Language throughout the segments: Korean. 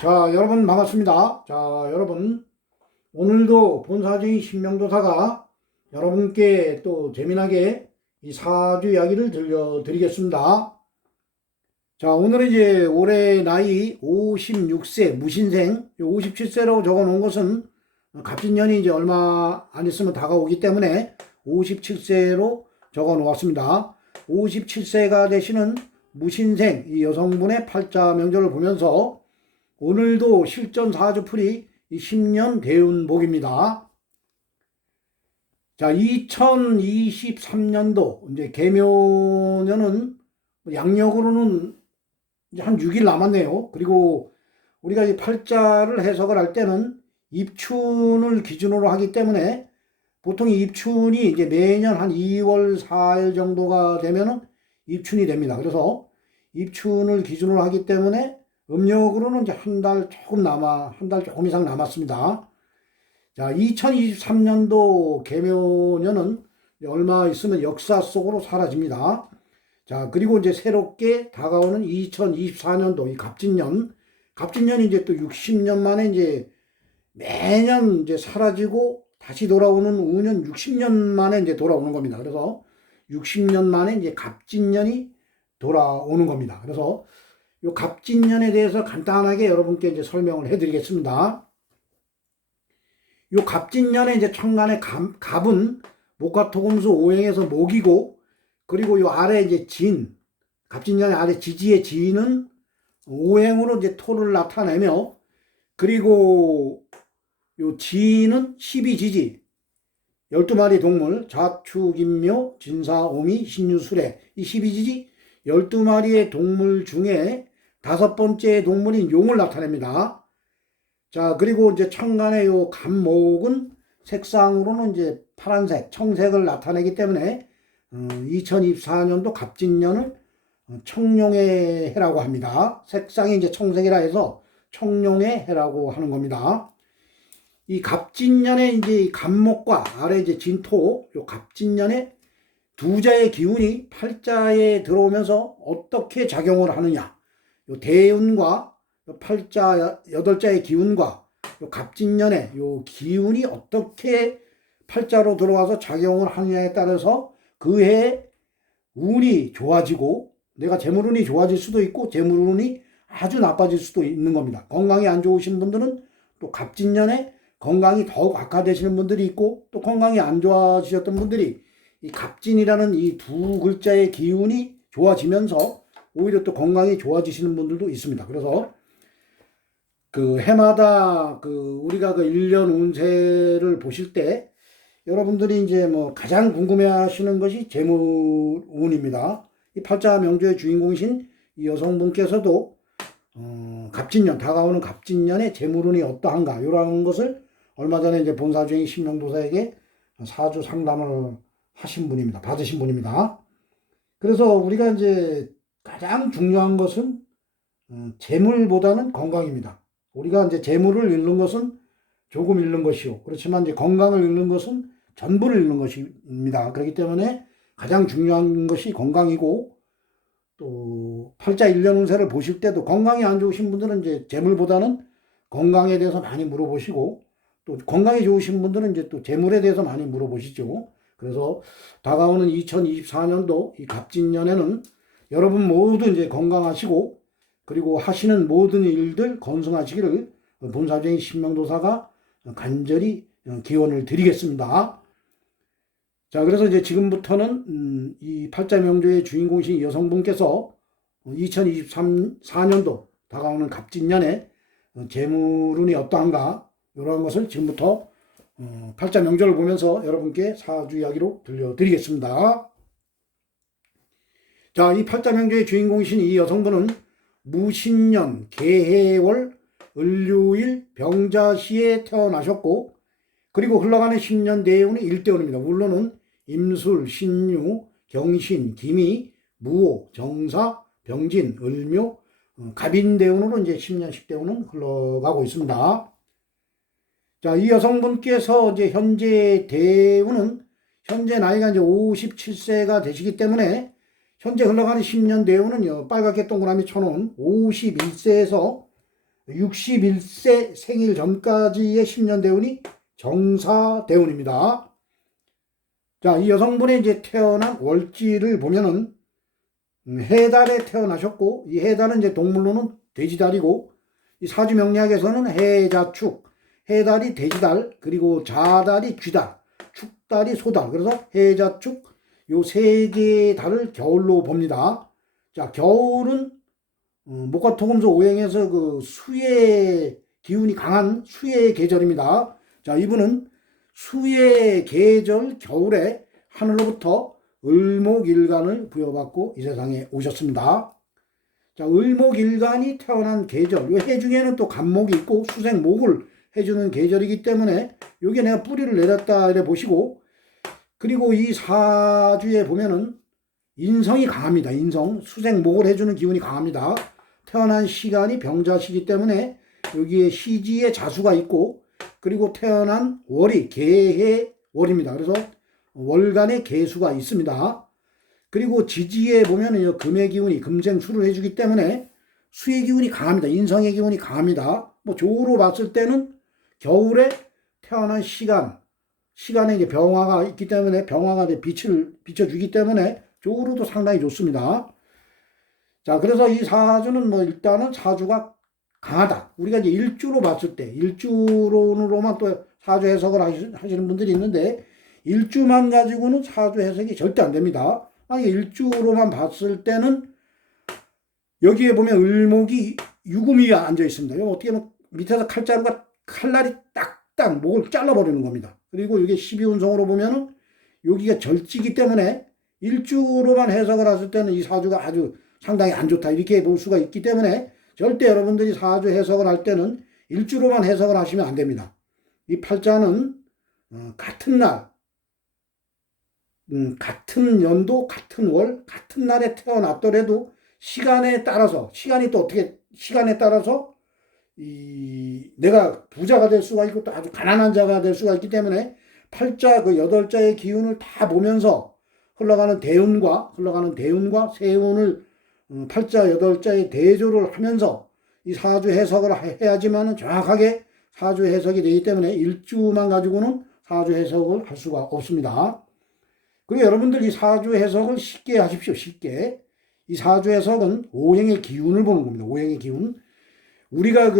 자, 여러분 반갑습니다. 자, 여러분 오늘도 본사주의 신명도사가 여러분께 또 재미나게 이 사주 이야기를 들려드리겠습니다. 자, 오늘은 이제 올해 나이 56세 무신생, 57세로 적어 놓은 것은 갑진년이 이제 얼마 안 있으면 다가오기 때문에 57세로 적어 놓았습니다. 57세가 되시는 무신생 이 여성분의 팔자 명절을 보면서 오늘도 실전 사주풀이 10년 대운복입니다. 자, 2023년도 이제 개묘년은 양력으로는 이제 한 6일 남았네요. 그리고 우리가 이 팔자를 해석을 할 때는 입춘을 기준으로 하기 때문에 보통 입춘이 이제 매년 한 2월 4일 정도가 되면은 입춘이 됩니다. 그래서 입춘을 기준으로 하기 때문에 음력으로는 이제 한 달 조금 이상 남았습니다. 자, 2023년도 개묘년은 얼마 있으면 역사 속으로 사라집니다. 자, 그리고 이제 새롭게 다가오는 2024년도 이 갑진년이 이제 또 60년 만에 이제 매년 이제 사라지고 다시 돌아오는 우년 60년 만에 이제 돌아오는 겁니다. 그래서 60년 만에 이제 갑진년이 돌아오는 겁니다. 그래서 이 갑진년에 대해서 간단하게 여러분께 이제 설명을 해드리겠습니다. 이 갑진년에 이제 천간의 갑은 목화토금수 오행에서 목이고, 그리고 이 아래 이제 갑진년의 아래 지지의 지는 오행으로 이제 토를 나타내며, 그리고 이 지는 12지지 12마리 동물 자축인묘 진사오미 신유술해 이 12지지 12마리의 동물 중에 5번째 동물인 용을 나타냅니다. 자, 그리고 이제 천간의 요 갑목은 색상으로는 이제 파란색, 청색을 나타내기 때문에 2024년도 갑진년을 청룡의 해라고 합니다. 색상이 이제 청색이라 해서 청룡의 해라고 하는 겁니다. 이 갑진년의 이제 갑목과 아래 이제 진토, 요 갑진년의 두 자의 기운이 팔자에 들어오면서 어떻게 작용을 하느냐, 요 대운과 요 팔자 8자의 기운과 요 갑진년의 요 기운이 어떻게 팔자로 들어와서 작용을 하느냐에 따라서 그 해의 운이 좋아지고, 내가 재물운이 좋아질 수도 있고 재물운이 아주 나빠질 수도 있는 겁니다. 건강이 안 좋으신 분들은 또 갑진년에 건강이 더욱 악화되시는 분들이 있고, 또 건강이 안 좋아지셨던 분들이 이 갑진이라는 이 두 글자의 기운이 좋아지면서 오히려 또 건강이 좋아지시는 분들도 있습니다. 그래서 그 해마다 우리가 1년 운세를 보실 때 여러분들이 이제 뭐 가장 궁금해 하시는 것이 재물운입니다. 이 팔자 명조의 주인공이신 이 여성분께서도 갑진년, 다가오는 갑진년의 재물운이 어떠한가, 이런 것을 얼마 전에 이제 본사주인 신명도사에게 사주 상담을 받으신 분입니다. 그래서 우리가 이제 가장 중요한 것은 재물보다는 건강입니다. 우리가 이제 재물을 잃는 것은 조금 잃는 것이요, 그렇지만 이제 건강을 잃는 것은 전부를 잃는 것입니다. 그렇기 때문에 가장 중요한 것이 건강이고, 또 팔자 1년 운세를 보실 때도 건강이 안 좋으신 분들은 이제 재물보다는 건강에 대해서 많이 물어보시고, 또 건강이 좋으신 분들은 이제 또 재물에 대해서 많이 물어보시죠. 그래서 다가오는 2024년도 이 갑진년에는 여러분 모두 이제 건강하시고, 그리고 하시는 모든 일들 건승하시기를 본사주인 신명도사가 간절히 기원을 드리겠습니다. 자, 그래서 이제 지금부터는 이 팔자 명조의 주인공이신 여성분께서 2023년도 다가오는 갑진년에 재물운이 어떠한가, 이런 것을 지금부터 팔자 명절을 보면서 여러분께 사주 이야기로 들려드리겠습니다. 자, 이 팔자 명조의 주인공이신 이 여성분은 무신년 개해월 을료일 병자시에 태어나셨고, 그리고 흘러가는 10년 대운이 일대운입니다. 물론은 임술, 신유, 경신, 기미, 무호, 정사, 병진, 을묘, 갑인대운으로 이제 10년씩 대운은 흘러가고 있습니다. 자, 이 여성분께서 이제 현재 대운은 현재 나이가 이제 57세가 되시기 때문에 현재 흘러가는 10년 대운은요, 빨갛게 동그라미 쳐놓은 51세에서 61세 생일 전까지의 10년 대운이 정사대운입니다. 자, 이 여성분의 이제 태어난 월지를 보면은 해달에 태어나셨고, 이 해달은 이제 동물로는 돼지달이고, 이 사주 명리학에서는 해자축, 해달이 돼지달, 그리고 자달이 쥐달, 축달이 소달. 그래서 해자축 요 세 개의 달을 겨울로 봅니다. 자, 겨울은 목화토금수 오행에서 그 수의 기운이 강한 수의 계절입니다. 자, 이분은 수의 계절 겨울에 하늘로부터 을목일간을 부여받고 이 세상에 오셨습니다. 자, 을목일간이 태어난 계절, 이 해 중에는 또 간목이 있고 수생목을 해주는 계절이기 때문에 여기에 내가 뿌리를 내렸다 이래 보시고, 그리고 이 사주에 보면은 인성이 강합니다. 인성, 수생목을 해주는 기운이 강합니다. 태어난 시간이 병자시기 때문에 여기에 시지에 자수가 있고, 그리고 태어난 월이 개해 월입니다. 그래서 월간에 개수가 있습니다. 그리고 지지에 보면은 금의 기운이 금생수를 해주기 때문에 수의 기운이 강합니다. 인성의 기운이 강합니다. 뭐 조로 봤을 때는 겨울에 태어난 시간에 이제 병화가 있기 때문에 병화가 빛을 비춰주기 때문에 조로도 상당히 좋습니다. 자, 그래서 이 사주는 뭐 일단은 사주가 강하다. 우리가 이제 일주로 봤을 때, 일주론으로만 또 사주 해석을 하시는 분들이 있는데, 일주만 가지고는 사주 해석이 절대 안 됩니다. 만약에 일주로만 봤을 때는 여기에 보면 을목이 유금이 앉아 있습니다. 이거 어떻게 보면 밑에서 칼날이 딱딱 목을 잘라버리는 겁니다. 그리고 이게 12운성으로 보면은 여기가 절지기 때문에 일주로만 해석을 했을 때는 이 사주가 아주 상당히 안 좋다 이렇게 볼 수가 있기 때문에 절대 여러분들이 사주 해석을 할 때는 일주로만 해석을 하시면 안 됩니다. 이 팔자는 같은 날, 같은 연도, 같은 월, 같은 날에 태어났더라도 시간에 따라서 내가 부자가 될 수가 있고 또 아주 가난한 자가 될 수가 있기 때문에 팔자 그 8자의 기운을 다 보면서 흘러가는 대운과 세운을 팔자 8자의 대조를 하면서 이 사주 해석을 해야지만 정확하게 사주 해석이 되기 때문에 일주만 가지고는 사주 해석을 할 수가 없습니다. 그리고 여러분들 이 사주 해석을 쉽게 하십시오. 쉽게. 이 사주 해석은 오행의 기운을 보는 겁니다. 오행의 기운. 우리가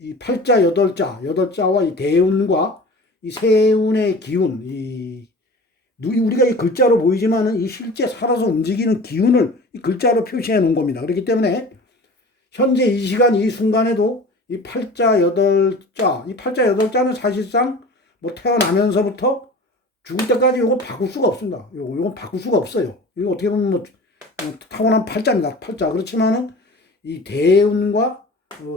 이 팔자 8자와 이 대운과 이 세운의 기운, 우리가 이 글자로 보이지만은 이 실제 살아서 움직이는 기운을 이 글자로 표시해 놓은 겁니다. 그렇기 때문에 현재 이 시간 이 순간에도 이 팔자 8자는 사실상 뭐 태어나면서부터 죽을 때까지 이거 바꿀 수가 없습니다. 이건 바꿀 수가 없어요. 이거 어떻게 보면 뭐 타고난 팔자입니다. 팔자. 그렇지만은 이 대운과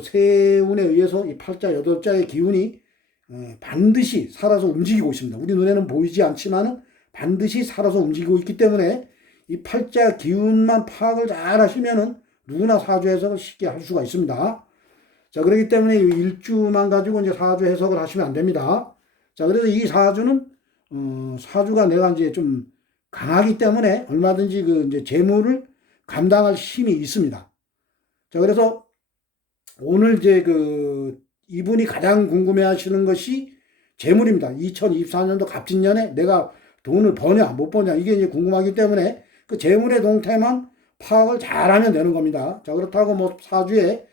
세운에 의해서 이 팔자 8자의 기운이 반드시 살아서 움직이고 있습니다. 우리 눈에는 보이지 않지만은 반드시 살아서 움직이고 있기 때문에 이 팔자 기운만 파악을 잘 하시면은 누구나 사주 해석을 쉽게 할 수가 있습니다. 자, 그렇기 때문에 이 일주만 가지고 이제 사주 해석을 하시면 안 됩니다. 자, 그래서 이 사주는 사주가 내가 이제 좀 강하기 때문에 얼마든지 이제 재물을 감당할 힘이 있습니다. 자, 그래서 오늘 이제 이분이 가장 궁금해 하시는 것이 재물입니다. 2024년도 갑진년에 내가 돈을 버냐, 못 버냐, 이게 이제 궁금하기 때문에 그 재물의 동태만 파악을 잘 하면 되는 겁니다. 자, 그렇다고 뭐 사주에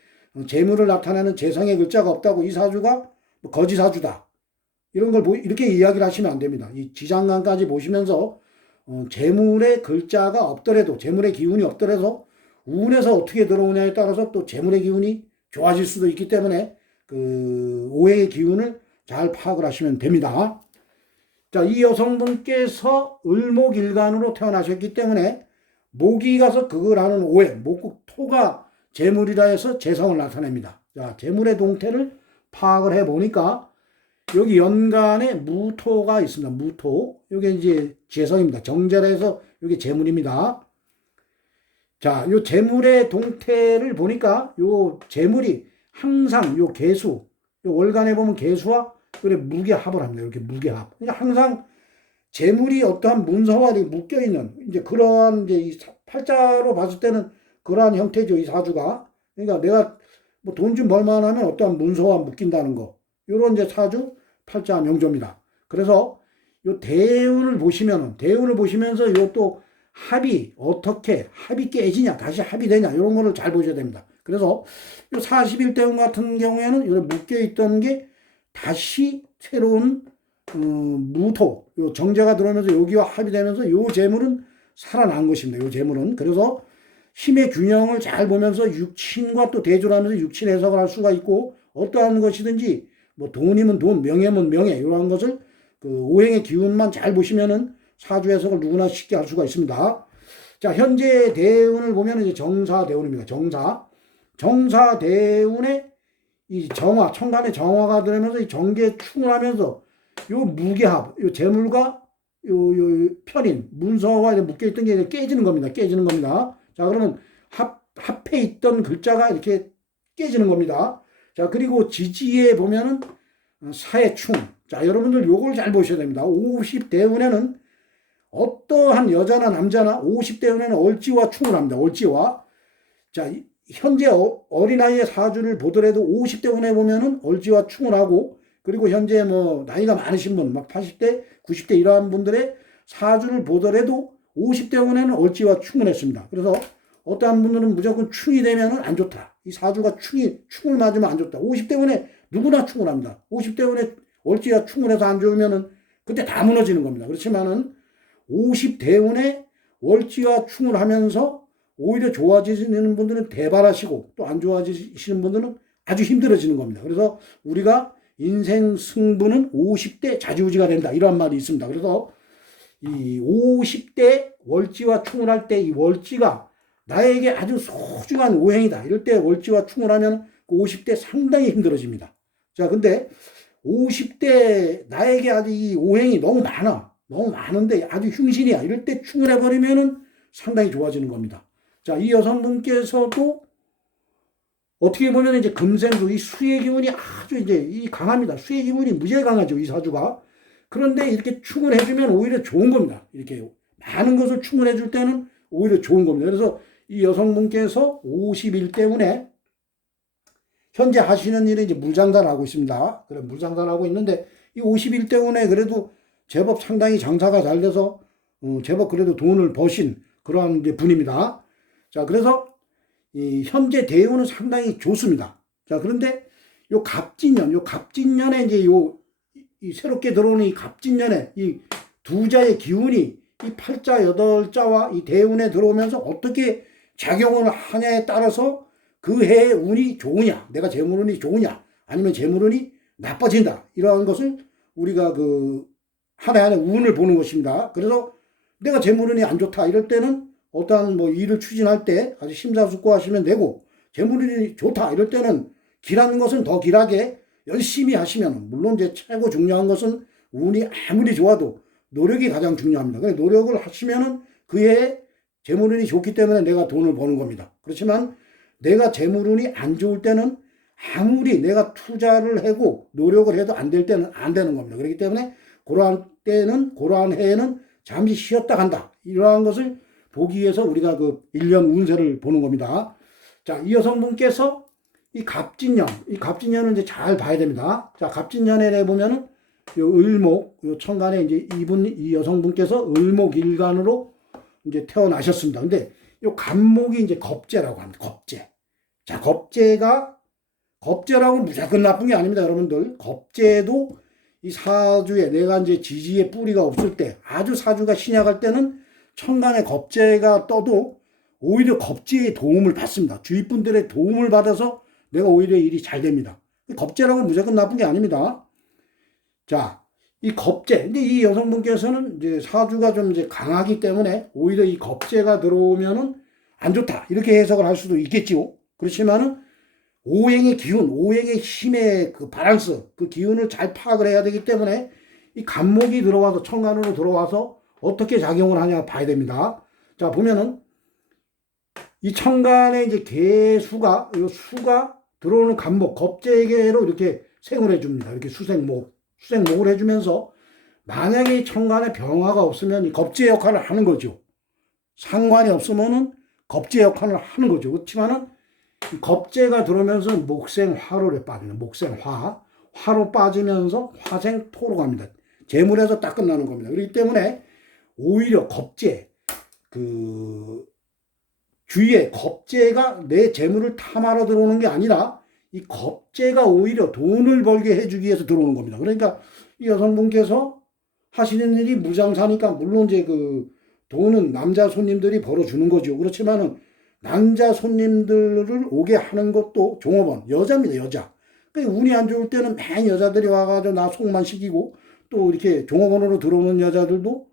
재물을 나타내는 재성의 글자가 없다고 이 사주가 뭐 거지 사주다. 이런 걸 이렇게 이야기를 하시면 안 됩니다. 이 지장간까지 보시면서 재물의 글자가 없더라도, 재물의 기운이 없더라도 운에서 어떻게 들어오냐에 따라서 또 재물의 기운이 좋아질 수도 있기 때문에 오행의 기운을 잘 파악을 하시면 됩니다. 자, 이 여성분께서 을목일간으로 태어나셨기 때문에 목이 가서 그걸 하는 오행, 목국 토가 재물이라 해서 재성을 나타냅니다. 자, 재물의 동태를 파악을 해 보니까 여기 연간에 무토가 있습니다. 무토. 이게 이제 재성입니다. 정제라해서 이게 재물입니다. 자, 요 재물의 동태를 보니까 요 재물이 항상 요 개수, 요 월간에 보면 개수와 무게합을 합니다. 이렇게 무게합. 그러니까 항상 재물이 어떠한 문서와 묶여 있는 이제 그러한 이제 이 팔자로 봤을 때는 그러한 형태죠. 이 사주가. 그러니까 내가 뭐 돈 좀 벌만 하면 어떠한 문서와 묶인다는 거. 요런 이제 사주 팔자 명조입니다. 그래서 요 대운을 보시면서 요 또 합이 어떻게 합이 깨지냐, 다시 합이 되냐, 이런 거를 잘 보셔야 됩니다. 그래서 요 41대운 같은 경우에는 이런 묶여 있던 게 다시 새로운 무토, 요 정제가 들어오면서 여기와 합이 되면서 요 재물은 살아난 것입니다. 요 재물은. 그래서 힘의 균형을 잘 보면서 육친과 또 대조하면서 육친 해석을 할 수가 있고, 어떠한 것이든지 뭐 돈이면 돈, 명예면 명예, 이러한 것을 그 오행의 기운만 잘 보시면은 사주 해석을 누구나 쉽게 할 수가 있습니다. 자, 현재 대운을 보면 이제 정사대운입니다. 정사대운의 이 정화, 천간의 정화가 들어오면서 이 정계에 충을 하면서 요 무게합, 요 재물과 요 편인, 문서와 묶여있던 게 깨지는 겁니다. 자, 그러면 합해 있던 글자가 이렇게 깨지는 겁니다. 자, 그리고 지지에 보면은 사해충. 자, 여러분들 요걸 잘 보셔야 됩니다. 50대운에는 어떠한 여자나 남자나 50대운에는 얼지와 충을 합니다. 얼지와. 자, 현재 어린아이의 사주를 보더라도 50대운에 보면은 얼지와 충을 하고, 그리고 현재 뭐 나이가 많으신 분, 막 80대, 90대 이러한 분들의 사주를 보더라도 50대운에는 얼지와 충을 했습니다. 그래서 어떠한 분들은 무조건 충이 되면은 안 좋다. 이 사주가 충을 맞으면 안 좋다. 50대운에 누구나 충을 합니다. 50대운에 얼지와 충을 해서 안 좋으면은 그때 다 무너지는 겁니다. 그렇지만은 50대운에 월지와 충을 하면서 오히려 좋아지시는 분들은 대발하시고, 또 안 좋아지시는 분들은 아주 힘들어지는 겁니다. 그래서 우리가 인생 승부는 50대 자지우지가 된다, 이런 말이 있습니다. 그래서 이 50대 월지와 충을 할 때 이 월지가 나에게 아주 소중한 오행이다, 이럴 때 월지와 충을 하면 그 50대 상당히 힘들어집니다. 자, 근데 50대 나에게 아주 이 오행이 너무 많은데 아주 흉신이야, 이럴 때 충을 해버리면은 상당히 좋아지는 겁니다. 자, 이 여성분께서도 어떻게 보면 이제 금생수, 이 수의 기운이 아주 이제 이 강합니다. 수의 기운이 무지하게 강하죠, 이 사주가. 그런데 이렇게 충을 해주면 오히려 좋은 겁니다. 이렇게 많은 것을 충을 해줄 때는 오히려 좋은 겁니다. 그래서 이 여성분께서 51 때문에 현재 하시는 일은 이제 물장사를 하고 있습니다. 그래, 물장사를 하고 있는데 이 51 때문에 그래도 제법 상당히 장사가 잘 돼서 제법 그래도 돈을 버신 그러한 이제 분입니다. 자, 그래서 이 현재 대운은 상당히 좋습니다. 자, 그런데 요 갑진년에 이제 이 새롭게 들어오는 이 갑진년에 이 두 자의 기운이 이 팔자, 여덟자와 이 대운에 들어오면서 어떻게 작용을 하냐에 따라서 그 해의 운이 좋으냐, 내가 재물운이 좋으냐, 아니면 재물운이 나빠진다, 이러한 것을 우리가 그 한 해 안에 운을 보는 것입니다. 그래서 내가 재물운이 안 좋다, 이럴 때는 어떠한 뭐 일을 추진할 때 아주 심사숙고하시면 되고, 재물운이 좋다, 이럴 때는 길한 것은 더 길하게 열심히 하시면, 물론 이제 최고 중요한 것은 운이 아무리 좋아도 노력이 가장 중요합니다. 그래서 노력을 하시면은 그해 재물운이 좋기 때문에 내가 돈을 버는 겁니다. 그렇지만 내가 재물운이 안 좋을 때는 아무리 내가 투자를 하고 노력을 해도 안 될 때는 안 되는 겁니다. 그렇기 때문에 그러한 해에는 잠시 쉬었다 간다, 이러한 것을 보기 위해서 우리가 그 1년 운세를 보는 겁니다. 자, 이 여성분께서 이 갑진년을 이제 잘 봐야 됩니다. 자, 갑진년에 보면은 요 을목, 요 천간에 이제 이 여성분께서 을목일간으로 이제 태어나셨습니다. 근데 요 갑목이 이제 겁재라고 합니다. 겁재. 자, 겁재라고 무조건 나쁜 게 아닙니다, 여러분들. 겁재도 이 사주에 내가 이제 지지의 뿌리가 없을 때, 아주 사주가 신약할 때는 천간에 겁재가 떠도 오히려 겁재의 도움을 받습니다. 주위 분들의 도움을 받아서 내가 오히려 일이 잘 됩니다. 겁재라고 무조건 나쁜 게 아닙니다. 자, 이 겁재. 근데 이 여성분께서는 이제 사주가 좀 이제 강하기 때문에 오히려 이 겁재가 들어오면은 안 좋다, 이렇게 해석을 할 수도 있겠지요. 그렇지만은 오행의 기운, 오행의 힘의 그 밸런스, 그 기운을 잘 파악을 해야 되기 때문에 이 갑목이 들어와서 천간으로 들어와서 어떻게 작용을 하냐 봐야 됩니다. 자, 보면은 이 천간에 이제 개수가, 이 수가 들어오는 갑목, 겁재계로 이렇게 생을 해줍니다. 이렇게 수생목을 해주면서 만약에 이 천간에 병화가 없으면 이 겁재 역할을 하는 거죠. 상관이 없으면은 겁재 역할을 하는 거죠. 그렇지만은 이 겁재가 들어오면서 목생화로에 빠지는 목생화, 화로 빠지면서 화생토로 갑니다. 재물에서 딱 끝나는 겁니다. 그렇기 때문에 오히려 겁재, 그 주위에 겁재가 내 재물을 탐하러 들어오는 게 아니라 이 겁재가 오히려 돈을 벌게 해주기 위해서 들어오는 겁니다. 그러니까 이 여성분께서 하시는 일이 무장사니까 물론 이제 그 돈은 남자 손님들이 벌어주는 거죠. 그렇지만은 남자 손님들을 오게 하는 것도 종업원, 여자입니다, 여자. 그러니까 운이 안 좋을 때는 맨 여자들이 와가지고 나 속만 시키고 또 이렇게 종업원으로 들어오는 여자들도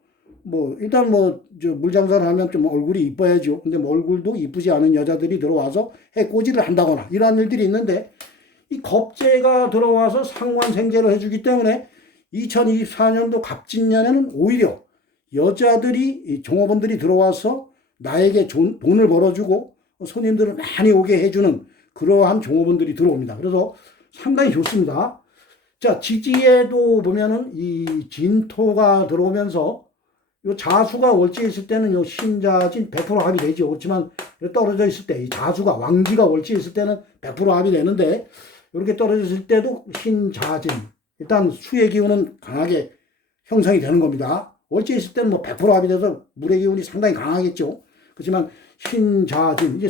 뭐 일단 뭐 저 물장사를 하면 좀 얼굴이 이뻐야죠. 근데 뭐 얼굴도 이쁘지 않은 여자들이 들어와서 해코지를 한다거나 이러한 일들이 있는데 이 겁재가 들어와서 상관생재를 해주기 때문에 2024년도 갑진년에는 오히려 여자들이 종업원들이 들어와서 나에게 돈을 벌어주고 손님들을 많이 오게 해주는 그러한 종업원들이 들어옵니다. 그래서 상당히 좋습니다. 자, 지지에도 보면은 이 진토가 들어오면서 요 자수가 월지에 있을 때는 요 신자진 100% 합이 되죠. 그렇지만 떨어져 있을 때 이 자수가 왕지가 월지에 있을 때는 100% 합이 되는데 이렇게 떨어져 있을 때도 신자진 일단 수의 기운은 강하게 형성이 되는 겁니다. 월지에 있을 때는 뭐 100% 합이 돼서 물의 기운이 상당히 강하겠죠. 그렇지만 신자진 이제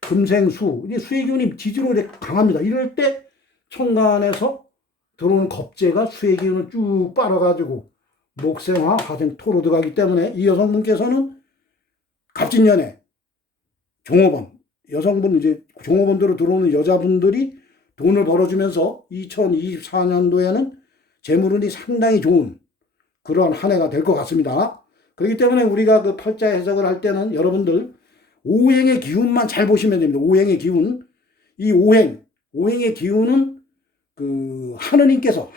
금생수 이제 수의 기운이 지지로 이렇게 강합니다. 이럴 때 천간에서 들어오는 겁재가 수의 기운을 쭉 빨아가지고 목생화, 화생토로 들어가기 때문에 이 여성분께서는 갑진년에 종업원, 여성분 이제 종업원들로 들어오는 여자분들이 돈을 벌어주면서 2024년도에는 재물운이 상당히 좋은 그러한 한 해가 될 것 같습니다. 그렇기 때문에 우리가 그 팔자 해석을 할 때는 여러분들 오행의 기운만 잘 보시면 됩니다. 오행의 기운. 이 오행의 기운은 그 하느님께서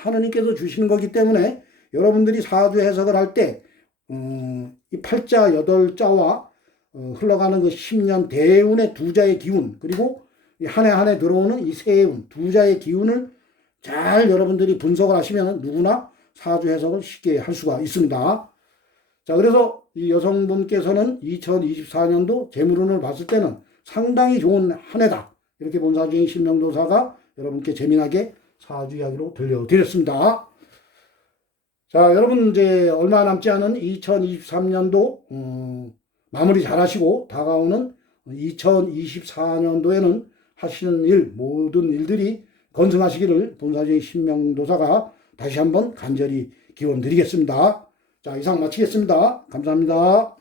주시는 거기 때문에 여러분들이 사주 해석을 할 때, 이 팔자, 여덟자와 흘러가는 그 10년 대운의 두 자의 기운, 그리고 한 해 한 해 들어오는 이 세운, 두 자의 기운을 잘 여러분들이 분석을 하시면 누구나 사주 해석을 쉽게 할 수가 있습니다. 자, 그래서 이 여성분께서는 2024년도 재물운을 봤을 때는 상당히 좋은 한 해다. 이렇게 본사주인 신명도사가 여러분께 재미나게 사주 이야기로 들려드렸습니다. 자, 여러분 이제 얼마 남지 않은 2023년도 마무리 잘 하시고 다가오는 2024년도에는 하시는 일, 모든 일들이 건승하시기를 본사주의 신명도사가 다시 한번 간절히 기원 드리겠습니다. 자, 이상 마치겠습니다. 감사합니다.